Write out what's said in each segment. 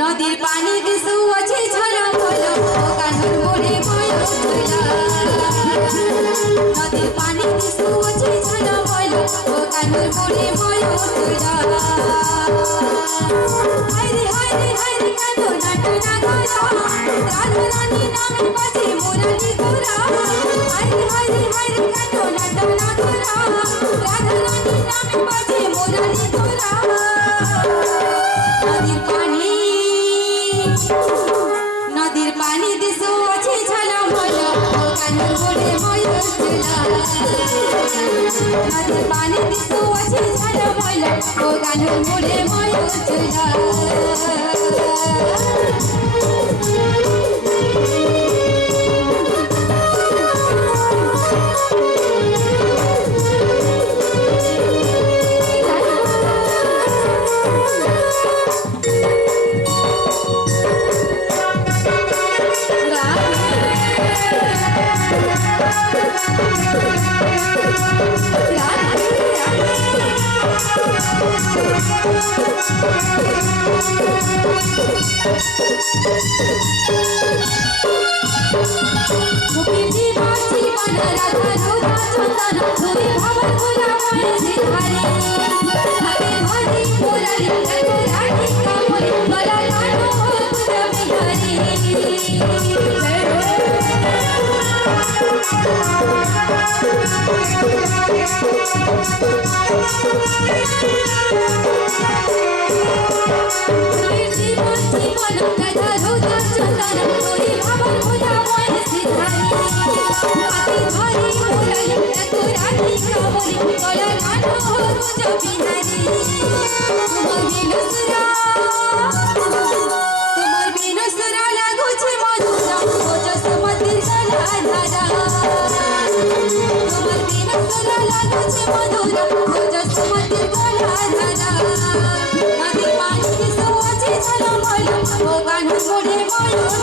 নদীর পানি কিছু আছে ঝলমল কানুর মোড়ে ময়ূর নদীর পানি কিছু আছে ঝলমল কানুর মোড়ে ময়ূর হায়রে হায়রে হায়রে কানো নাটো নাগর রাধা রানী নামে বাজে মুরলি গোরা হায়রে হায়রে হায়রে কানো নাটো নাগর রাধা রানী নামে বাজে মুরলি গোরা নদীর পানি দিশো আছে ঝলমল কানুর মোড়ে ময়ূর নদীর পানি দিশো আছে ঝলমল কানুর মোড়ে ময়ূর নদীর পানি দিশো আছে ঝলমল কানুর মোড়ে ময়ূর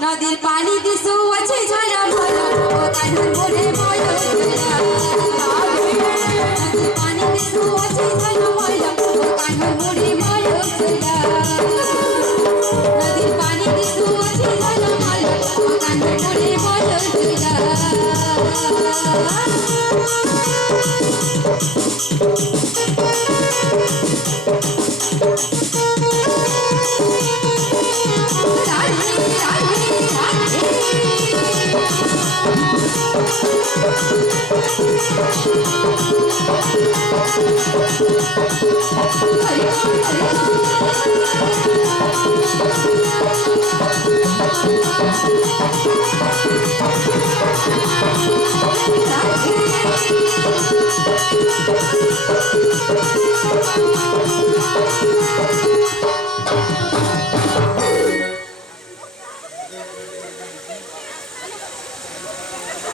নদীর পানি দিশো আছে ঝলমল কানুর মোড়ে ময়ূর নদীর পানি দিশো আছে ঝলমল কানুর মোড়ে ময়ূর हरे राम